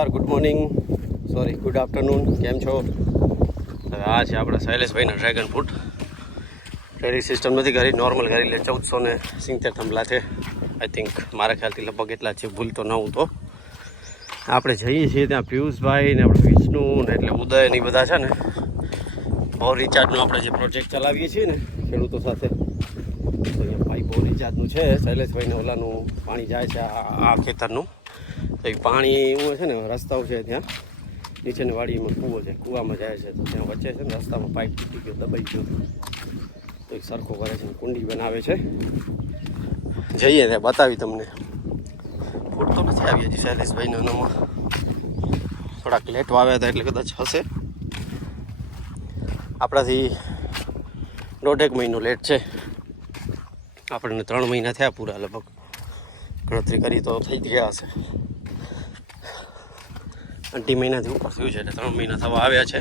નમસ્કાર, good morning, sorry good afternoon. કેમ છો? હવે આ છે આપણા શૈલેષભાઈના ડ્રેગન ફ્રૂટ. ટ્રેડિંગ સિસ્ટમ નથી કરી, નોર્મલ કરી લે. 1470 થંભલા છે આઈ થિંક, મારા ખ્યાલથી લગભગ એટલા છે, ભૂલતો ન હું તો. આપણે જઈએ છીએ ત્યાં પિયુષભાઈ ને આપણે વિષ્ણુ ને એટલે ઉદય ને બધા છે ને, બોર રિચાર્જનો આપણે જે પ્રોજેક્ટ ચલાવીએ છીએ ને ખેડૂતો સાથે, તો અહીંયા ભાઈ બોર રિચાર્જનું છે. શૈલેષભાઈને ઓલાનું પાણી જાય છે આ ખેતરનું. તો એ પાણી હું છે ને રસ્તાઓ છે ત્યાં નીચેની વાડીમાં કૂવો છે, કૂવામાં જાય છે. તો ત્યાં વચ્ચે છે ને રસ્તામાં પાઇપ તૂટી ગયો, દબાઈ ગયો, તો એક સરખો કરે છે, કુંડી બનાવે છે. જઈએ ત્યાં બતાવી તમને. ફૂટ તો નથી આવી હજી શૈલેષભાઈને એનામાં, થોડાક લેટ વાવ્યા હતા એટલે કદાચ હશે. આપણાથી 1.5 મહિનો લેટ છે. આપણને 3 મહિના થયા પૂરા, લગભગ ગણતરી કરી તો થઈ ગયા હશે. 2 મહિનાથી ઉપર થયું છે એટલે 3 મહિના થવા આવ્યા છે.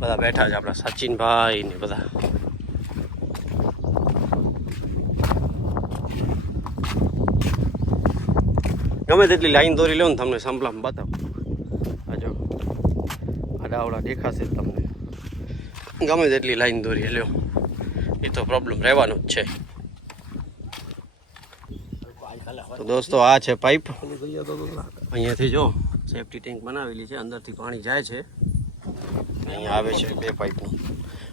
બધા બેઠા છે આપણા સચિનભાઈ ને બધા. ગમે તેટલી લાઈન દોરી લો ને તમને સંભળામાં બતાવો. આ જો આડાવડા દેખાશે તમને. ગમે તેટલી લાઈન દોરી લ્યો, એ તો પ્રોબ્લેમ રહેવાનો જ છે. તો દોસ્તો આ છે પાઇપ. અહીંયાથી જો સેફ્ટી ટેન્ક બનાવેલી છે, અંદરથી પાણી જાય છે. અહીંયા આવે છે 2 પાઇપનું.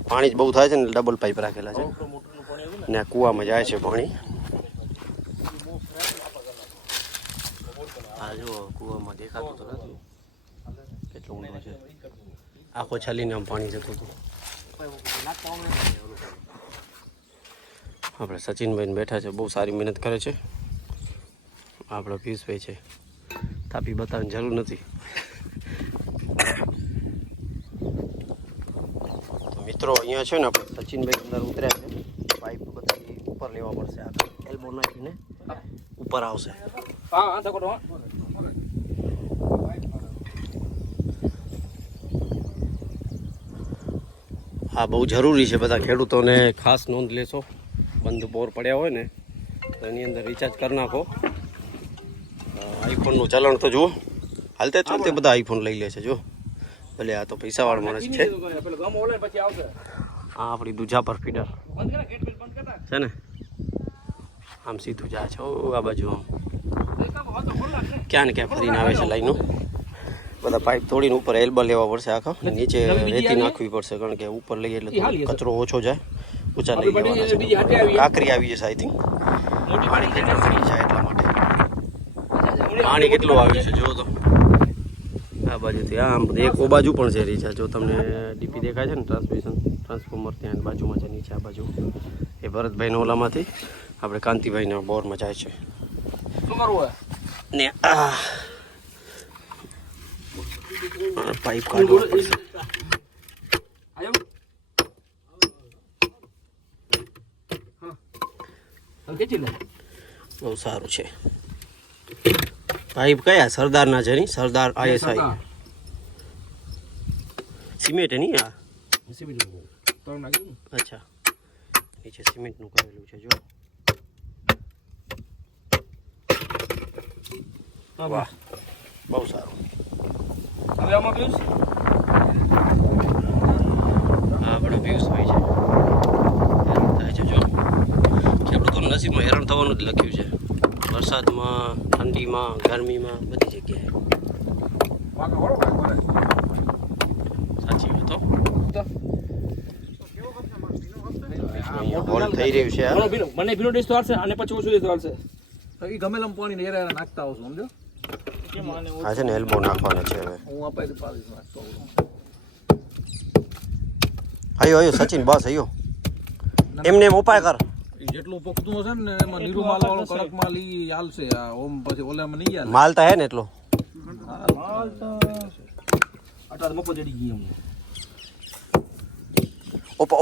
પાણી જ બહુ થાય છે ને ડબલ પાઇપ રાખેલા છે ને આ કૂવામાં જાય છે પાણી. આ જો કૂવામાં દેખાતું તો નથી કેટલું ઊંડું છે. આખો છાલીને આમ પાણી જતું હતું. આપણે સચિનભાઈને બેઠા છે, બહુ સારી મહેનત કરે છે. આપણા પિયુષભાઈ છે, તાપી બતાવવાની જરૂર નથી. તો મિત્રો અહીંયા છે ને આપણે સચિનભાઈ અંદર ઉતર્યા છે. પાઇપ બધી ઉપર લેવા પડશે, આગળ એલ્બો નાખીને ઉપર આવશે. હા, બહુ જરૂરી છે. બધા ખેડૂતોને ખાસ નોંધ લેશો. બંધ બોર પડ્યા હોય ને તો એની અંદર રિચાર્જ કરી નાખો. આઈફોનનું ચલણ તો જુઓ, હાલતે ચાલતે બધા આઈફોન લઈ લે છે. જો ભલે આ તો પૈસાવાળો માણસ છે. આ આપણી દુજા પર ફીડર છે ને, આમ સીધું જાય છે આ બાજુ. આમ ક્યાં ને ક્યાં ફરીને આવે છે લાઈનો. બધા પાઇપ તોડીને ઉપર એલ્બા લેવા પડશે આખા. નીચે રેતી નાખવી પડશે, કારણ કે ઉપર લઈએ એટલે કચરો ઓછો જાય. ઊંચા લઈ લેવાના છે. કાંકરી આવી જશે આઈ થિંક, પાણી કેટલું ફરી જાય એટલા માટે. પાણી કેટલું આવ્યું છે જો તો આ બાજુથી. આમ એક ઓ બાજુ પણ છે રિચાર્જ. જો તમને ડીપી દેખાય છે ને, ટ્રાન્સફોર્મર ત્યાં બાજુમાં છે, નીચે આ બાજુ. એ ભરતભાઈના ઓલામાંથી આપણે કાંતિભાઈના બોરમાં જાય છે ને. આ પાઇપ કાઢવો પડશે. બહુ સારું છે. પાઇપ કયા સરદારના છે નહીં? સરદાર ISI સિમેન્ટ નહીં આ? અચ્છા, નીચે સિમેન્ટનું કરેલું છે. જો વાહ, બહુ સારું. હવે આમાં પિયુષ, આપણો પિયુષભાઈ છે. હેરાન થાય છે. જો ખેડૂતોના નસીબમાં હેરાન થવાનું જ લખ્યું છે. વરસાદમાં, ઠંડીમાં, ગરમીમાં, બધી જગ્યાએ. સાચી વાત હો. હોલ થઈ રહ્યું છે. મને ભીનો ડીશ તો આવશે અને પછી ઓછું ડીશ આવશે. એ ગમેલમ પાણી ને એરા નાખતા આવશું, સમજો. આ છે ને એલ્બો નાખવાનો છે હવે. હું અપાઈ પાડીશ નાખતો. આયો આયો સચિન, બસ આયો. એમને એમ ઉપાય કર. જેટલું પકતું હશે ને એમાં નીરુ માલ વાળો કડક માલ ઈ હાલશે. આ ઓમ પછી ઓલામાં નહીં હાલે. માલ તો હે ને એટલો. માલ તો આટલા મફત જડી ગઈ. એમ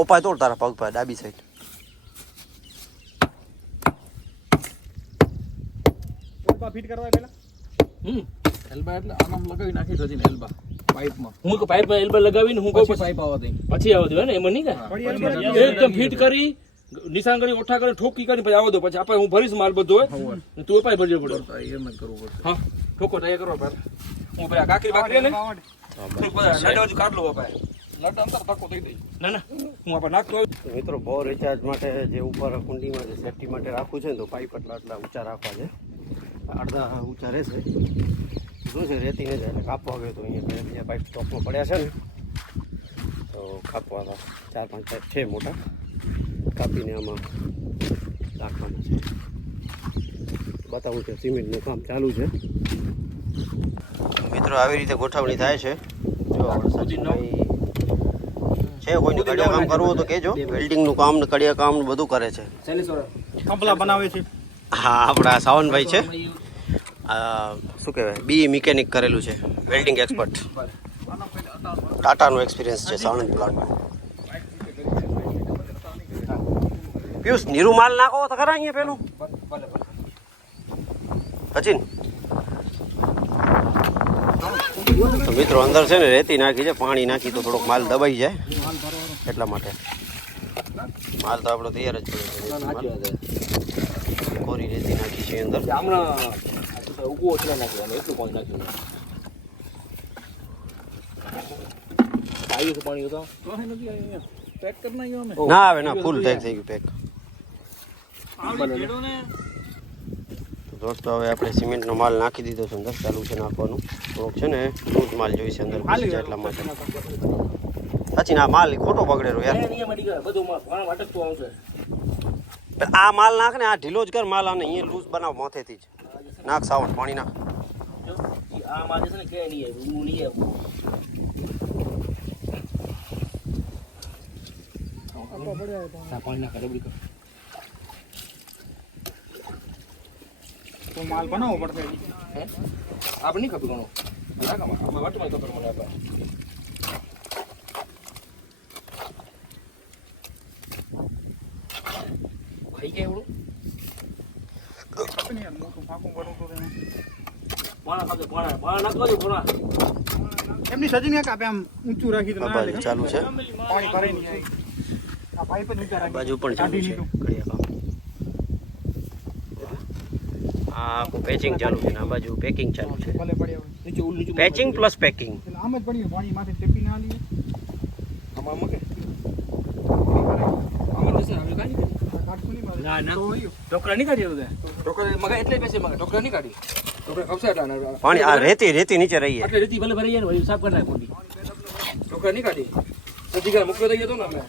ઉપાય તોડ તારા પગ પર ડાબી સાઈડ. ફિટ કરવા પેલા એલ્બા એટલે આમ લગાવી નાખી સજીને એલ્બા પાઇપમાં. હું પાઇપમાં એલ્બા લગાવીને હું કહું પાઇપ આવવા દે પછી આવવા દે ને, એમાં નહીં કાંઈ એકદમ ફિટ કરી નિશાન કરી ઓઠા કરી ઠોકી કરી પછી આવો દો પછી આપણે હું ભરીશ માલ બધો હોય ને તું પાઈ ભરજો પડે તો એમ જ કરવું પડશે. હા ઠોકો તૈયાર કરો પર હું પેલા કાકરી બાકરી ને લડા બાજુ કાઢ લો બાપા લડા અંતર તકો થઈ દઈ ના ના હું આપણે નાખતો તો મિત્રો બોર રિચાર્જ માટે જે ઉપર કુંડીમાં જે સેફટી માટે રાખવું છે ને તો પાઇપ આટલા ઊંચા રાખવા છે. અડધા ઊંચા રહેશે. શું છે રેતીને જાય એટલે કાપવા ગયો તો અહીંયા બીજા પાઇપ ટોપમાં પડ્યા છે ને તો કાપવા 4-5 પાઇપ છે મોટા કાપીને આમાં રાખવાના છે. બતાવું કે સિમેન્ટનું કામ ચાલુ છે. મિત્રો આવી રીતે ગોઠવણી થાય છે. જો છે કોઈને કડિયા કામ કરવું હોય તો કહેજો. વેલ્ડિંગનું કામ ને કડિયા કામ ને બધું કરે છે. કંપલા બનાવે છે. હા આપણા સાવનભાઈ છે. શું કહેવાય બી મિકેનિક કરેલું છે. Welding expert. ટાટાનો એક્સપિરિયન્સ છે સાણંદ પ્લાન્ટમાં. પિયુષ નીરુ માલ નાખો તો ખરા અહીંયા પેલું સચિન. તો મિત્રો અંદર છે ને રેતી નાખી છે. પાણી નાખી તો થોડોક માલ દબાઈ જાય એટલા માટે. માલ તો આપણો તૈયાર જ પડ્યો છે. કોરી રેતી નાખી છે અંદર. હમણાં ઉગવો ઓછલા નાખ્યું એટલું પાણી નાખ્યું આવ્યું છે પાણી તો પેક કરી નાખ્યો અમે. ના આવે ના ફૂલ થઈ ગયું પેક. દોસ્તો હવે આપણે સિમેન્ટનો માલ નાખી દીધો છે અંદર. ચાલુ છે નાખવાનું. થોડોક છે ને લૂઝ માલ જોઈશે અંદર ઘૂસી જાય એટલા માટે. સાચી આ માલ ખોટો બગડેલો યાર. બધું અટકતું આવશે. આ માલ નાખ ને આ ઢીલો જ કર માલ. આને અહીંયા લૂઝ બનાવ માથેથી જ નાખ. સાવણ પાણી નાખ. આ માલ છે ને કે નહીં હું નહીં આવું પાણી નાખે ડબડી કર તો માલ બનાવવો પડશે. આપણે નહીં ખબર ઘણો આપણે વાટમાં તો મને આપણે ખાઈ ગયા એવડું મોટું ફાંકું કરવું તો પાણા ખાતે પાણા નાખવા દો પાણા એમની સજીને કાપે આમ ઊંચું રાખી તો આ બાજુ ચાલુ છે. પાણી ભરે નહીં. આ પાઇપ જ ઊંચા આ રાખી. બાજુ પણ ચાલુ છે કડિયા કામ. આ આખું પેચિંગ ચાલુ છે ને આ બાજુ પેકિંગ ચાલુ છે. ભલે પડ્યા હોય. નીચે ઉલ નીચે પેચિંગ પ્લસ પેકિંગ. એટલે આમ જ પડ્યું પાણી માથે ટેપી ના લઈએ. આમાં મૂકે આમાં જશે આપણે કાઢી દે કાઢતું નહીં મારે. ના ના ઢોકળા નહીં કાઢી દે ઢોકળા મગા એટલે પૈસે મગા ઢોકળા નહીં કાઢી ઢોકળા ખપશે એટલા પાણી આ રેતી નીચે રહી છે. એટલે રીતિ ભલે ભરી જાય ને સાફ કરી નાખ ખોટી ઢોકળા નહીં કાઢી સજી ઘર મૂક્યો થઈ ગયો ને અમે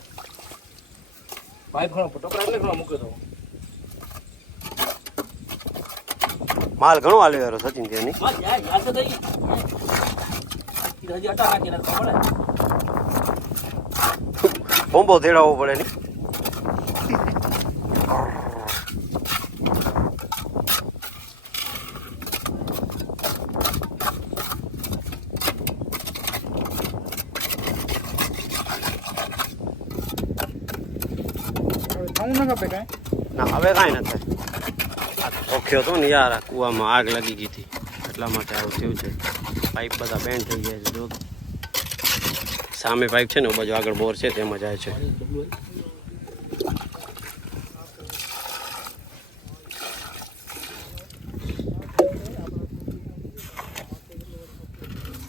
પાઇપ ઘણો ઢોકળા એટલે ઘણો મૂક્યો તો માલ ઘણો આલ્યો યાર સચિન ત્યાંની. હા યાર યાર તો દઈ હજી અટા નાખીને પડે બોમ્બો તેડાવવો પડે નહીં. હવે થાવું ના કાપે કાંઈ. ના હવે કાંઈ નથી. ઓખ્યો હતો ને યાર કૂવામાં આગ લાગી ગઈ હતી એટલા માટે આવું થયું છે. પાઇપ બધા બેન્ડ થઈ ગયા છે. જો સામે પાઇપ છે ને બાજુ આગળ બોર છે તેમાં જાય છે.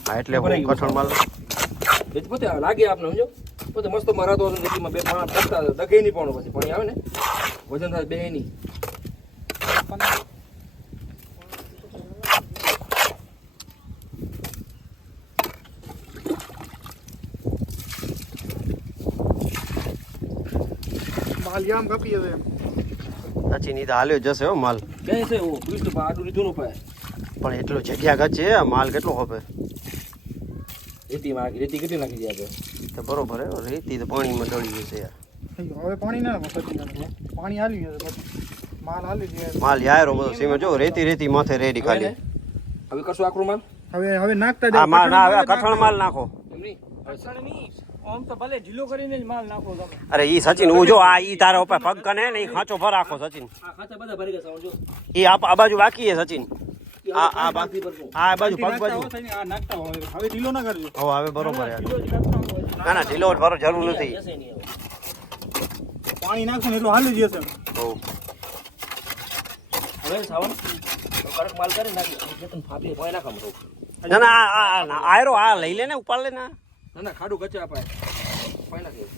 હા એટલે કઠણ માલ પોતે લાગે આપણે સમજો પોતે મસ્ત મારાતો નદીમાં બે પાણા પડતા દગે નહીં પણ પછી પાણી આવે ને વજન થાય બે નહીં માલ યામ કાપી હવે એમ. સાચી નહીં તો હાલ્યો જશે હો માલ. બે છે ઓ પૂછતો પા આડું લીધું નો પાય પણ એટલો જગ્યા ગત છે માલ કેટલો ખપે. રેતી કેટલી નાખી દે આપણે તો બરોબર હે રેતી તો પાણીમાં દળી જશે યાર. હવે પાણી ના નાખો સચિન. પાણી હાલી જશે પછી માલ હાલી જાય. માલ યારો બધો સિમેન્ટ જો રેતી માથે રેડી ખાલી. હવે કરશું આકરું માલ હવે નાખતા આ માલ ના આવે કઠણ માલ નાખો. એમની આમ તો ભલે ઢીલો કરીને જ માલ નાખો તમે. અરે ઈ સચિન હું જો આ ઈ તારા ઉપર પગ કને ને ઈ ખાંચો ભર રાખો સચિન. આ ખાતા બધા ભરી ગયા સમજો ઈ આ બાજુ બાકી છે સચિન. આ બાકી આ બાજુ પગ બાજુ આ નાખતા હોય હવે ઢીલો ના કરજો. હવે બરોબર યાર. ના ઢીલો ભરો જરૂર નથી. પાણી નાખશો ને એટલું હાલી જશે. બહુ હવે સાવન તો કડક માલ કરી નાખી એટલે તને ફાટી હોય ના કામ રોક ના ના આ આયરો આ લઈ લે ને ઉપાડ લે ને ના ના ખાડું ગચા અપાય પાઈ નાખી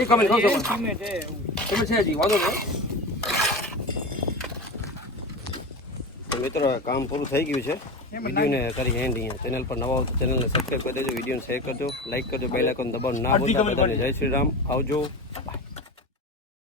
એક કમેન્ટ કહો છો તમે છે જી વાંધો નહીં તો મિત્રો કામ પૂરું થઈ ગયું છે વિડીયોને કરી એન્ડ અહીંયા ચેનલ પર નવા હો તો ચેનલને સબસ્ક્રાઈબ કરી દેજો વિડીયોને શેર કરજો લાઈક કરજો બેલ આઇકોન દબાવવાનું ના ભૂલતા બધાને જય શ્રી રામ આવજો બાય